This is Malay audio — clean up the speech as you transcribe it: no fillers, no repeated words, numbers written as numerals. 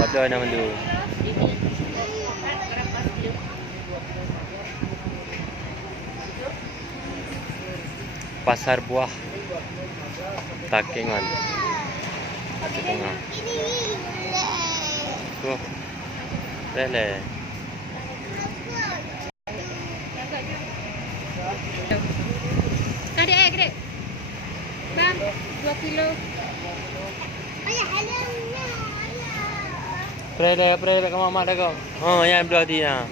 Pada nama tu. Pasar buah Takengon. Di tengah. Tuh. Lele. Gede. Bang, 2 kilo. Pray le ke mama dah kau. Ha, yang belah dia.